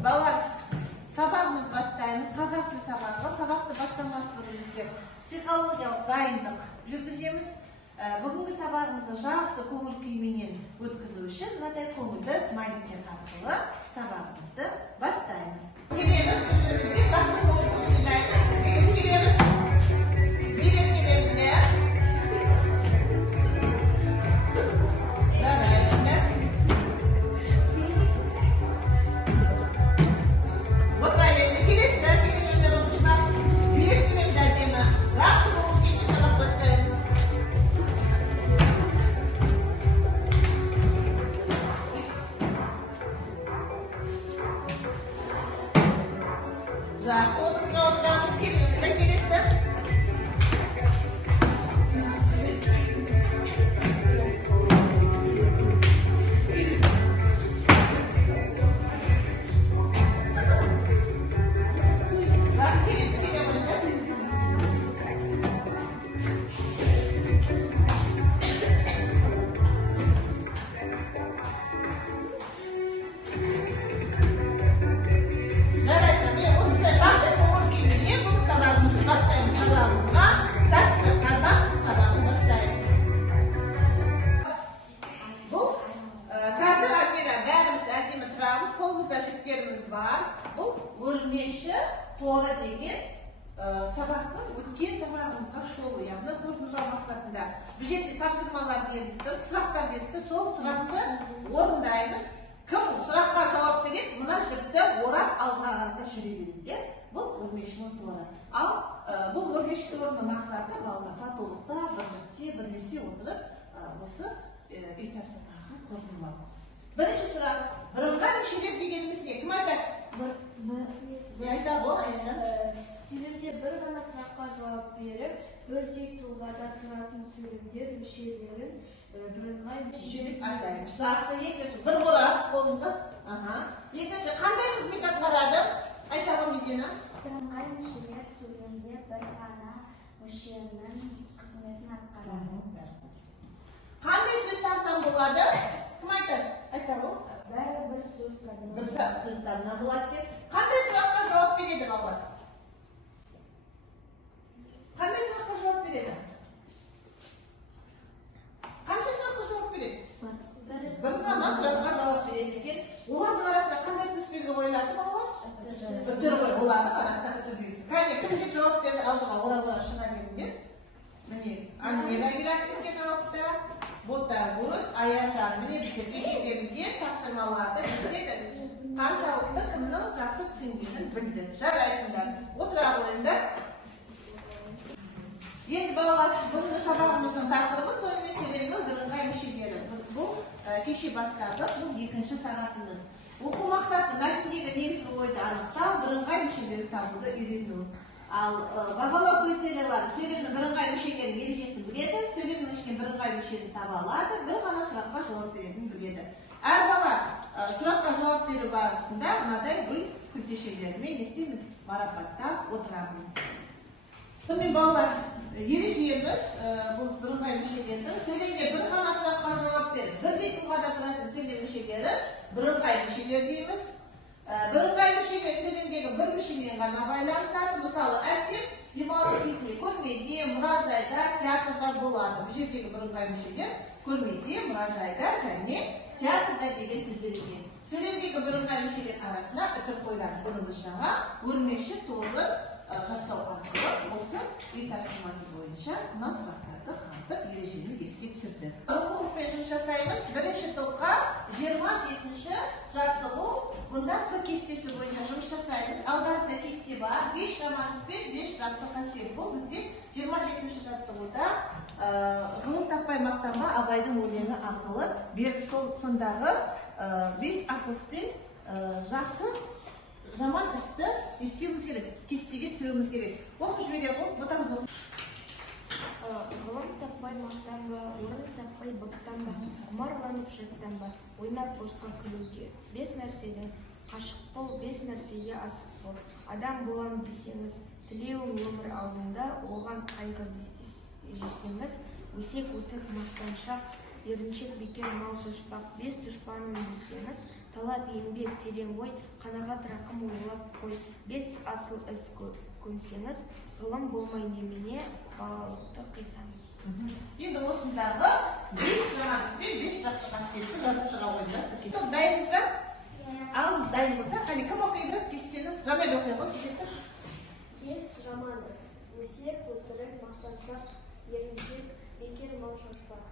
Балалар, сабағымыз бастаймыз. Қазақ тілі сабағы. Сабақты бастамас бұрын біздер психологиялық дайындық жүргіземіз. Бүгінгі сабағымызды жақсы көңіл күйменен өткізу үшін мынадай көңілді смайликтер арқылы сабағымызды бастаймыз. Келеміз, өзімізге жақсы көңіл күй жинаймыз. Келеміз. Торы деген сабақтың өткен сабағымызға шолу, яғни қорытындылау мақсатында бұл жерде тапсырмалар берілді, сұрақтар берілді, сол сұрақты орындаймыз. Кім сұраққа жауап береді, мына жіпті орап алға қарата жүре береді. Бұл өрмекшінің торы. Ал бұл өрмекші торының мақсаты балалар татулықта, бірлесе отырып осы үй тапсырмасын қорытындылау. Бірінші сұрақ, бірыңғай мүшелер дегеніміз не? Кім айтады? Не айтады ол, Аяжан? Сөйлемде бір ғана сұраққа жауап беріп, бірдей тұлғада тұратын сөйлемдер мүшелерін бірыңғай мүшелер айтаймыз. Жақсы, екінші, бір орап қолыңды. Екінші, қандай қызмет атқарады? Айтады Медина. Бірыңғай мүшелер сөйлемде бір ғана мүшенің қызметін атқарады. Қандай сөз тағынан болады? Кім айтады? Айтады ол? Бәрі бір сөз тағынан. Бір сөз тағынан болады. Қандай сұраққа жауап береді балалар? Қандай сұраққа жауап береді? Қанша сұраққа жауап береді? Бір ғана сұраққа жауап береді екен. Олардың арасында қандай төсбелгі қойылады балалар? Үтір ғой, олардың арасында үтір белгісі. Қане, кімге жауап берді? Алдыға орап-орап шыға беріңдер. Міне, Альмира Герасимовке тауыпты. Ботагөз, Аяжан, міне біздерге берілген тапсырмаларды біздер қаншалықты кімнің жақсы түсінгенін білді. Жарайсыңдар, отыра қойыңдар. Енді балалар, бүгінгі сабағымыздың тақырыбы сонымен сөйлемнің бірыңғай мүшелері. Бұл кеше бастадық, бұл екінші сағатымыз. Оқу мақсаты мәтіндегі негізгі ойды анықтау, бірыңғай мүшелерді табуды үйрену. Ал бағалау критериялары сөйлемнің бірыңғай мүшелерінің ережесін біледі, сөйлемнің ішінен бірыңғай мүшелерін таба алады, бір ғана сұраққа жауап беретінін біледі. Әр бала сұраққа жауап беру барысында мынадай гүл күлтешелерімен не істейміз? Марапаттап отырамыз. Сонымен балалар, ережеміз бұл бірыңғай мүшелердің сөйлемде бір ғана сұраққа жауап беріп, бірдей тұлғада тұратын сөйлем мүшелері бірыңғай мүшелер дейміз. Бірыңғай мүшелер сөйлемдегі бір мүшемен ғана байланысады. Мысалы, әсем демалыс кезінде көрмеде, мұражайда, театрда болады. Бұл жердегі бірыңғай мүшелер көрмеде, мұражайда және театрда деген сөздер екен. Сөйлемдегі бірыңғай мүшелер арасында үтір қойылады. Бұның жаңа өрмекші торы жасау арқылы осы үй тапсырмасы бойынша мына сұрақтарды қамтып ережені еске түсірді. Оқулықпен жұмыс жасаймыз. Бірінші топқа 27-ші жаттығу. Бұнда Q кестесі бойынша жұмыс жасаймыз. Алдарында кесте бар. 5 жаман іс пен 5 жақсы қасиет. Бұл бізде 27-ші жаттығуда ғылым таппай мақтанба Абайдың өлеңі арқылы беріп сондағы 5 асыл іс пен жақсы жаман істі естеуіміз керек, кестеге түсіруіміз керек. Оқып жіберейік қой, бұтамыз оқып. Ғылым таппай мақтанба, орын таппай бақтанба, құмарланып шаттанба, ойнап босқа күлуге. 5 нәрседен қашық бол, 5 нәрсеге асық бол. Адам болам десеңіз, тілеуің өмір алдында, оған қайғы жесеңіз, өсек өтік мақтаншақ, еріншек бекер мал шашпақ. 5 дұшпаным десеңіз, талап, еңбек, терең ой, қанағат, рақым ойлап қой. 5 асыл іс көнсеңіз, ғылым болмай немене, балалықты қисаңыз. Енді осындағы 5 жаңа іспен 5 жақсы қасиетті жазып шыға қойды. Дайынсыз ба? Ал дайын болса, қане кім оқиды кестені? Жанай оқиды ғой сіздерді. 5 жаман іс: өсек, өтірік, мақтаншақ, еріншек, бекер мал шашпақ.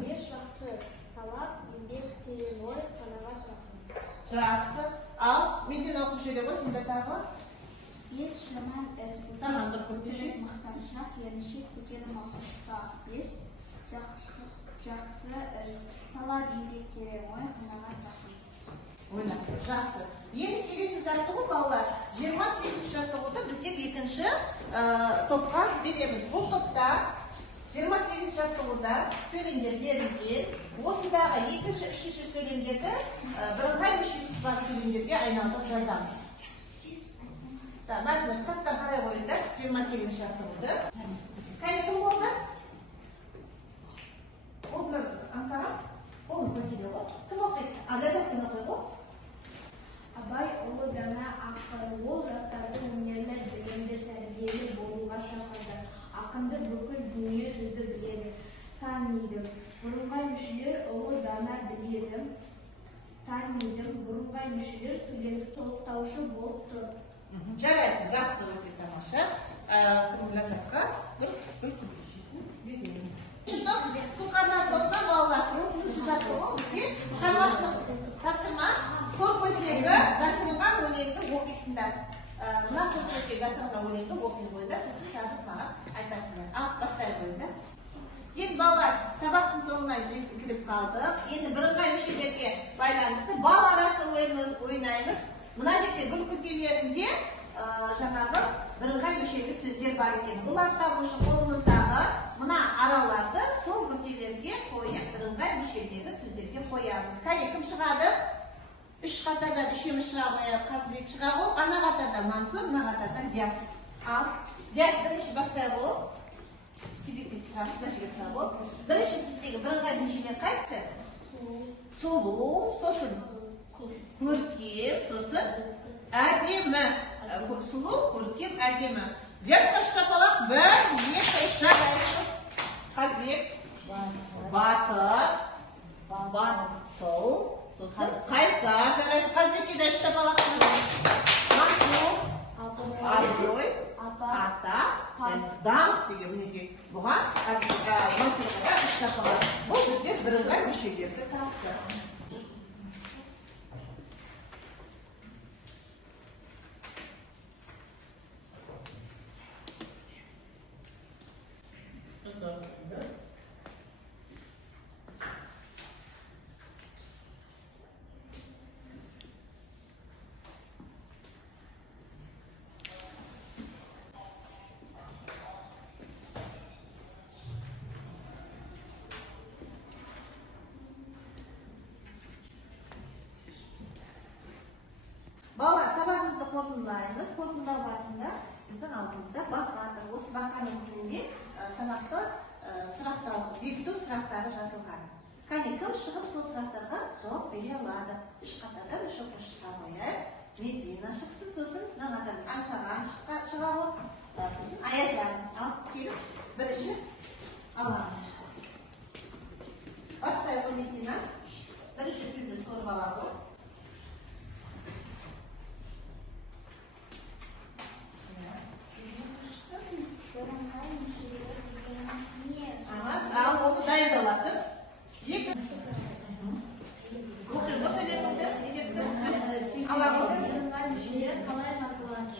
5 жақсы іс: талап, еңбек, терең ой, қанағат, рақым. Жақсы. Ал меден оқып жібере ғой сендер тағы. 5 жаман іс: өсек, мақтаншақ, еріншек, бекер мал шашпақ. 5 жақсы іс: талап, еңбек, терең ой, қанағат, рақым. Ойнап, жақсы. Енді келесі жаттығу балалар. 28 жаттығуды біздер екінші топқа береміз. Бұл топта 28 жаттығуда сөйлемдер берілген. Осындағы екінші, үшінші сөйлемдерді бірыңғай мүшесі бар сөйлемдерге айналдырып жазамыз. Мәтінді кітаптан қарай қойыңдар 28 жаттығуды. Қане кім болды? Олды аңсаға? Олды көтере ғой. Кім оқиды? Ләззат сен оқиды ғой. Абай ұлы дана ақыры, ол жастардың өнерлі, білімді, тәрбиелі болуға шақырды. Ақынды бүкіл дүние жүзі біледі, таниды. Бірыңғай мүшелер ұлы дана біледі, таниды. Бірыңғай мүшелер сөйлемді толықтаушы болып тұр. Жарайсың, жақсы өте тамаша. Ләззатқа бір көмектесесің, береміз. Сұңқардан топтан балалар 30-шы жаттығу бізде шығармашылық тапсырма. Көп көздегі жасырынған өлеңді оқисыңдар. Мына көп көздегі жасырынған өлеңді оқи қойда, сосын жазып маған айтасыңдар. Ал бастай қойда. Енді балалар, сабақтың соңына кіріп қалдық. Енді бірыңғай мүшелерге байланысты бал арасы ойнаймыз. Мына жерде гүл күтелерінде жаңағы бірыңғай мүшелі сөздер бар екен. Бұл аттауышы қолымыздағы мына араларды сол күтелерге қойып, бірыңғай мүшелдегі сөздерге қоямыз. Қане, кім шығады? 3 қатардан үшеміз шыға қойып, Қазбек шыға қойып, ана қатардан Мансұр, мына қатардан Диас. Ал, Диас бірінші бастай қойып, кезектес тұрамыз, мына жерге тұра қойып. Бірінші сөздегі бірыңғай мүшелер қайсысы? Сұлу, сосын көркем, сосын әдемі. Сұлу, көркем, әдемі. Диасқа шапалақ, 1, 2, 3, Қазбек, батыр, батыл, сосын қайса, жарайсың. Қазбекке де 3 шапалақ. Мансұр, абырой, ата, даңқ деген мінеке. Бұған Мансұрға 3 шапалақ. Бұл бізде бірыңғай мүшелерді тапты. Балалар, сабағымызды қорытындылаймыз. Қорытындылау барысында біздің алдымызда бақа тұр. Осы бақаның түрінде сабақты сұрақтар, бекіту сұрақтары жазылған. Қане, кім шығып сол сұрақтарға жауап бере алады? 3 қатардан 3 оқушыға қояйық. Медина шықсын, сосын мына аңсаға шыға қойып, сосын Аяжан алып келіп, бірінші аламыз. Бастай қой Медина. Бірінші түрді сорып ала қой. Ал оны дайындалады. Оқи, осы әлемді едетті. Ала ғой. Бірыңғай мүшелер қалай жазылады?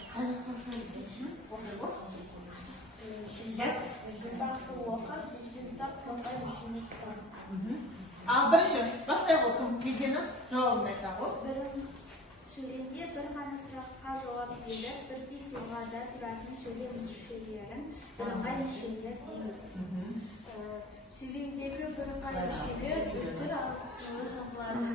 Оқи ғой. Жұмбақты оқып, сүйсіздік бірыңғай мүшелер тұр. Ал бірінші, бастай ғой кім Медина жауабын айта ғой. Сөйлемде бір ғана сұраққа жауап беріп, бірдей тұлғада тұратын сөйлем мүшелерін бірыңғай мүшелер дейміз. Сөйлемдегі бірыңғай мүшелер үтір арқылы жазылады.